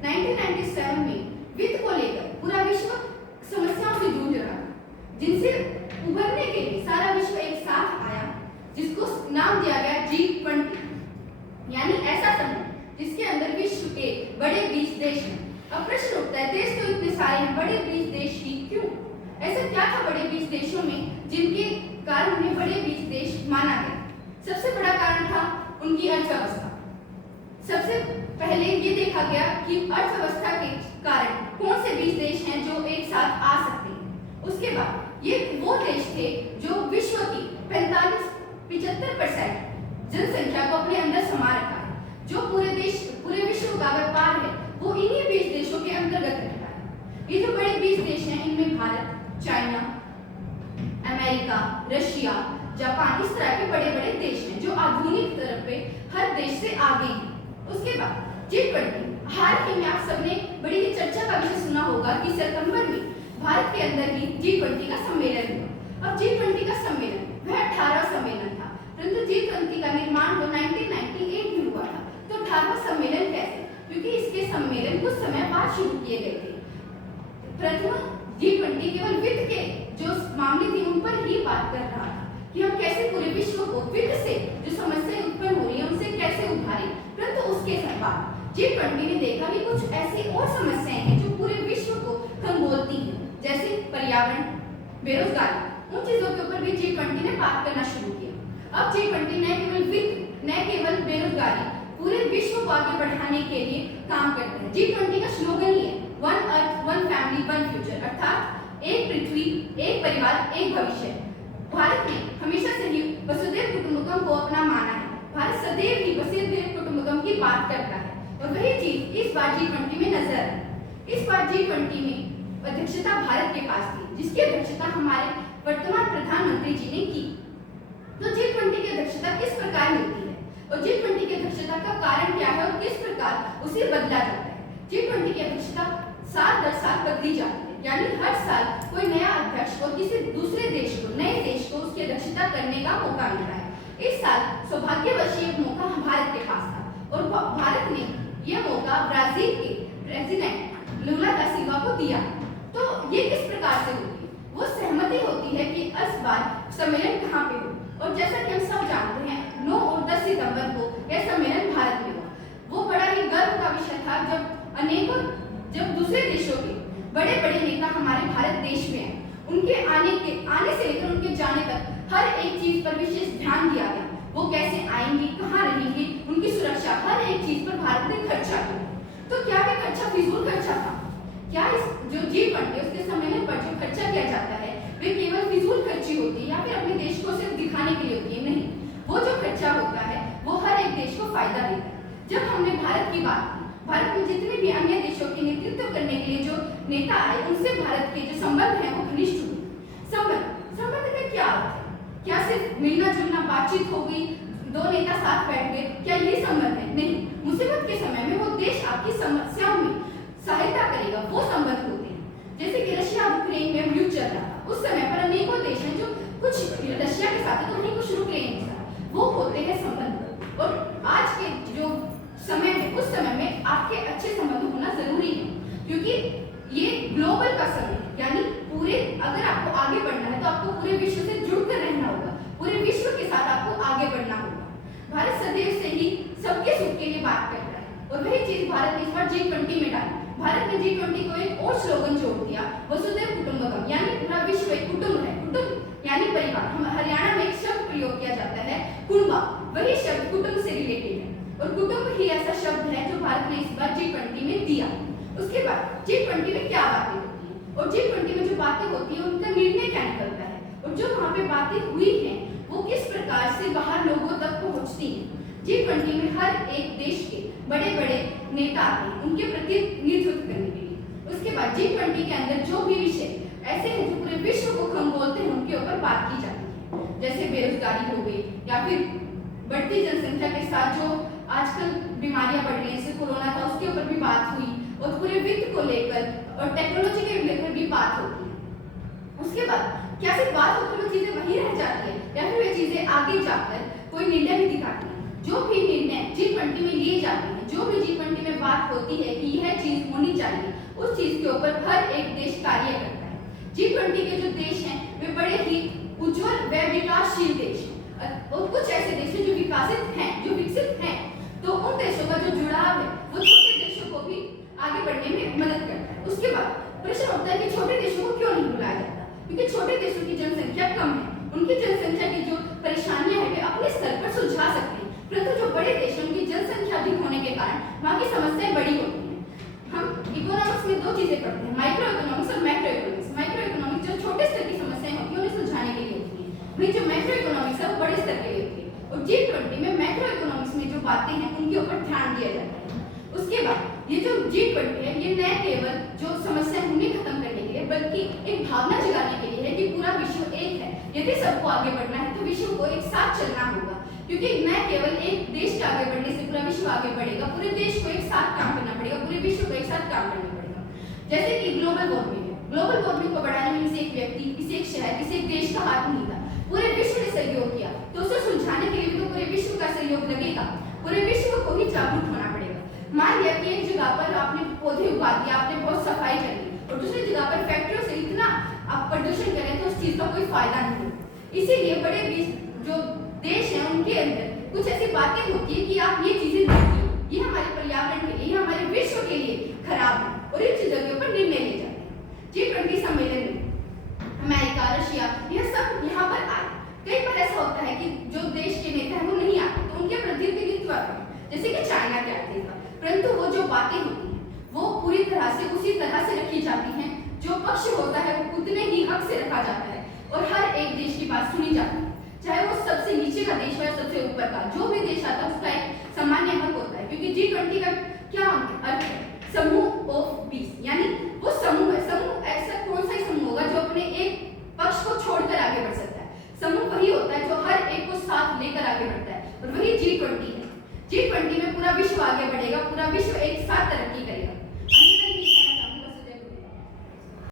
1997 में वित्त को लेकर पूरा विश्व समस्याओं से जूझ रहा था, जिनसे उभरने के लिए सारा विश्व एक साथ आया, जिसको नाम दिया गया G20, यानी ऐसा समूह जिसके अंदर विश्व के बड़े 20 देश हैं। अब प्रश्न उठता है, देश तो इतने सारे हैं, बड़े 20 देश ही क्यों? ऐसा क्या था बड़े 20 देशों में जिनके कारण उन्हें बड़े 20 देश माना गया? सबसे बड़ा कारण था उनकी अर्थव्यवस्था। सबसे पहले ये देखा गया कि अर्थव्यवस्था के कारण कौन से 20 देश हैं जो एक साथ आ सकते हैं। उसके बाद ये वो देश थे जो विश्व की 75% जनसंख्या को अपने अंदर समा रखा है, जो पूरे विश्व का व्यापार है वो इन्हीं 20 देशों के अंतर्गत रहता है। ये जो बड़े 20 देश हैं, इनमें Bharat, China, America, Russia, Japan, इस तरह के बड़े बड़े देश हैं जो आधुनिक तरफ पे हर देश से आगे हैं। उसके बाद G20, हाल ही में आप सबने बड़ी ही चर्चा का विषय सुना होगा कि सितंबर में भारत के अंदर ही G20 का सम्मेलन हुआ। अब G20 का सम्मेलन वह 18वां सम्मेलन था, परंतु G20 का निर्माण तो 1998 में हुआ था। तो 18वां सम्मेलन कैसे? क्योंकि इसके सम्मेलन कुछ समय बाद शुरू किए गए थे। प्रथम G20 केवल वित्त के जो मामले थे उन पर ही बात कर रहा था कि हम कैसे पूरे विश्व को वित्त से जो समस्याएं उत्पन्न हो रही है उनसे कैसे उभारें। परंतु उसके बाद G20 ने देखा कि कुछ ऐसी और समस्याएं हैं जो पूरे विश्व को खंगोलती हैं, जैसे पर्यावरण, बेरोजगारी। उन चीजों के ऊपर भी G20 ने बात करना शुरू किया। अब G20 न केवल वित्त, न केवल बेरोजगारी, पूरे विश्व को आगे बढ़ाने के लिए काम करते हैं। G20 का स्लोगन ही है one earth, one family, one future, अर्थात एक पृथ्वी, एक परिवार, एक भविष्य। भारत ने हमेशा से ही वसुधैव कुटुंबकम को अपना माना है। भारत सदैव ही वसुधैव कुटुंबकम की बात करता है और वही चीज इस बार G20 में नजर आई। इस बार G20 में अध्यक्षता भारत के पास थी, जिसकी अध्यक्षता हमारे वर्तमान प्रधानमंत्री जी ने की। तो G20 की अध्यक्षता किस प्रकार मिलती है और G20 की अध्यक्षता का कारण क्या है और किस प्रकार उसे बदला जाता है? G20 की अध्यक्षता साल दर साल बदली जाती है, यानी हर साल कोई नया अध्यक्ष और किसी दूसरे देश को, नए देश को उसकी अध्यक्षता करने का मौका मिलता है। इस साल सौभाग्यवश ये मौका भारत के पास था और भारत ने यह मौका ब्राजील के प्रेसिडेंट लूला दा सिल्वा को दिया। तो ये किस प्रकार से होती है? वो सहमति होती है कि इस बार सम्मेलन कहाँ पे हो, और जैसा कि हम सब जानते हैं 9 और 10 सितंबर को यह सम्मेलन भारत में हुआ। वो बड़ा ही गर्व का विषय था जब दूसरे देशों के बड़े बड़े नेता हमारे भारत देश में हैं। उनके आने से लेकर उनके जाने तक हर एक चीज पर विशेष ध्यान दिया गया। वो कैसे आएंगे, कहाँ रहेंगे, उनकी सुरक्षा, हर एक चीज पर भारत ने खर्चा किया। तो क्या वे खर्चा फिजूल खर्चा था? क्या इस जो G20 उसके सम्मेलन पर जो खर्चा किया जाता है वे केवल फिजूल खर्ची होती है या फिर अपने देश को सिर्फ दिखाने के लिए होती है? नहीं, वो जो खर्चा होता है वो हर एक देश को फायदा देता है। जब हमने भारत की बात की, भारत में जितने भी अन्य देशों के नेतृत्व करने के लिए जो नेता आए उनसे भारत के जो संबंध हैं वो घनिष्ठ हुए। संबंध का क्या अर्थ है? क्या सिर्फ मिलना जुलना बातचीत हो गई, दो नेता साथ बैठ गए, क्या यही संबंध है? नहीं, मुसीबत के समय में वो देश आपकी समस्याओं में सहायता करेगा, वो संबंध होते हैं। जैसे कि रशिया यूक्रेन में युद्ध चल रहा था, उस समय पर अनेकों देश हैं जो कुछ रशिया के साथ तो नहीं, कुछ यूक्रेन के साथ, वो होते हैं संबंध। और आज के जो समय में, उस समय में आपके अच्छे संबंध होना जरूरी है, क्योंकि ये ग्लोबल का समय है, यानी पूरे अगर आपको आगे बढ़ना है तो आपको पूरे विश्व से जुड़कर रहना होगा, पूरे विश्व के साथ आपको आगे बढ़ना होगा। भारत सदैव से ही सबके सुख के लिए बात करता है और वही चीज भारत ने इस बार G20 में डाली। भारत ने G20 को एक और स्लोगन जोड़ दिया, वसुधैव कुटुंबकम, यानी पूरा विश्व एक कुटुंब है। कुटुंब यानी परिवार। हम हरियाणा में एक शब्द प्रयोग किया जाता है कुटुंबा, वही शब्द कुटुंब से रिलेटेड है और कुटुंब ही ऐसा शब्द है जो भारत ने इस बार G20 में दिया। उसके बाद G20 में क्या बातें होती हैं और G20 में जो बातें होती है उनका निर्णय क्या निकलता है और जो वहाँ पे बातें हुई हैं वो किस प्रकार से बाहर लोगों तक पहुँचती हैं। G20 में हर एक देश के बड़े बड़े नेता आते हैं उनके प्रतिनिधित्व करने के लिए। उसके बाद G20 के अंदर जो भी विषय ऐसे हैं जो पूरे विश्व को खंगोलते हैं उनके ऊपर बात की जाती है, जैसे बेरोजगारी हो गई या फिर बढ़ती जनसंख्या के साथ जो आजकल बीमारियां बढ़ रही हैं, जैसे कोरोना था उसके ऊपर भी बात हुई और पूरे वित्त को लेकर और टेक्नोलॉजी के लेकर भी बात होती है। उसके बाद क्या सिर्फ बात होकर वो चीजें वही रह जाती है या फिर वे चीजें आगे जाकर कोई निर्णय भी दिखाती है? जो भी निर्णय G20 में लिए जाते हैं, जो भी G20 में बात हो होती है कि यह चीज होनी चाहिए, उस चीज के ऊपर हर एक देश कार्य करता है। G20 के जो देश हैं वे बड़े ही उज्जवल व विकासशील देश हैं और कुछ ऐसे देश हैं जो विकसित हैं, तो उन देशों का जो जुड़ाव है वो छोटे देशों को भी आगे बढ़ने में मदद करता है। उसके बाद प्रश्न उठता है कि छोटे देशों को क्यों नहीं बुलाया जाता, क्योंकि छोटे देशों की जनसंख्या कम है, उनकी जनसंख्या की जो परेशानियां हैं वे अपने स्तर पर सुलझा सकते हैं, परंतु जो बड़े देश हैं उनकी जनसंख्या अधिक होने के कारण वहाँ की समस्याएं बड़ी होती हैं। हम इकोनॉमिक्स में दो चीजें पढ़ते हैं, माइक्रो इकोनॉमिक्स और मैक्रो इकोनॉमिक्स। माइक्रो इकोनॉमिक्स जो छोटे स्तर की समस्याएं होती हैं उन्हें सुलझाने के लिए होती है, वहीं जो मैक्रो इकोनॉमिक्स है वो बड़े स्तर के लिए होती है। और G20 में मैक्रो इकोनॉमिक्स में जो बातें हैं उनके ऊपर ध्यान दिया जाता है। उसके बाद ये जो G20 है ये न केवल जो समस्या है उन्हें खत्म करने के लिए बल्कि एक भावना जगाने के लिए है कि पूरा विश्व एक है, यदि सबको आगे बढ़ना है तो विश्व को एक साथ चलना होगा, क्योंकि न केवल एक देश के आगे बढ़ने से पूरा विश्व आगे बढ़ेगा, पूरे देश को एक साथ काम करना पड़ेगा, पूरे विश्व को एक साथ काम करना पड़ेगा। जैसे कि ग्लोबल वार्मिंग है, ग्लोबल वार्मिंग को बढ़ाने में किसी एक व्यक्ति, किसी एक शहर, किसी एक देश का हाथ नहीं था, पूरे विश्व ने सहयोग किया, तो उसे सुलझाने के लिए भी तो पूरे विश्व का सहयोग लगेगा, पूरे विश्व को ही जागरूक होना पड़ेगा। मान लिया कि एक जगह पर आपने पौधे उगा दिए, आपने बहुत सफाई कर ली और दूसरी जगह पर फैक्ट्रियों से इतना आप प्रदूषण करें तो उस चीज का कोई फायदा नहीं है। इसीलिए बड़े जो देश हैं उनके अंदर कुछ ऐसी बातें होती है कि आप ये चीजें देखिए, ये हमारे पर्यावरण के लिए, ये हमारे विश्व के लिए खराब है और इन चीजों के ऊपर निर्णय ले जाते हैं। G20 सम्मेलन में अमेरिका, रशिया, यह सब यहाँ पर आए। कई बार ऐसा होता है कि जो देश के नेता हैं वो नहीं आते तो उनके प्रतिनिधित्व जैसे कि चाइना के आते हैं, परंतु वो जो बातें होती हैं वो पूरी तरह से उसी तरह से रखी जाती हैं, जो पक्ष होता है वो उतने ही हक से रखा जाता है और हर एक देश की बात सुनी जाती है, चाहे वो सबसे नीचे का देश हो या सबसे ऊपर का, जो भी देश आता है उसका एक सामान्य हक होता है। क्योंकि G20 का क्या अर्थ है? समूह ऑफ पीस, यानी वो समूह है। समूह ऐसा कौन सा समूह होगा जो अपने एक पक्ष को छोड़कर आगे बढ़ सकता है? समूह वही होता है जो हर एक को साथ लेकर आगे बढ़ता है और वही G20 है। G20 में पूरा विश्व आगे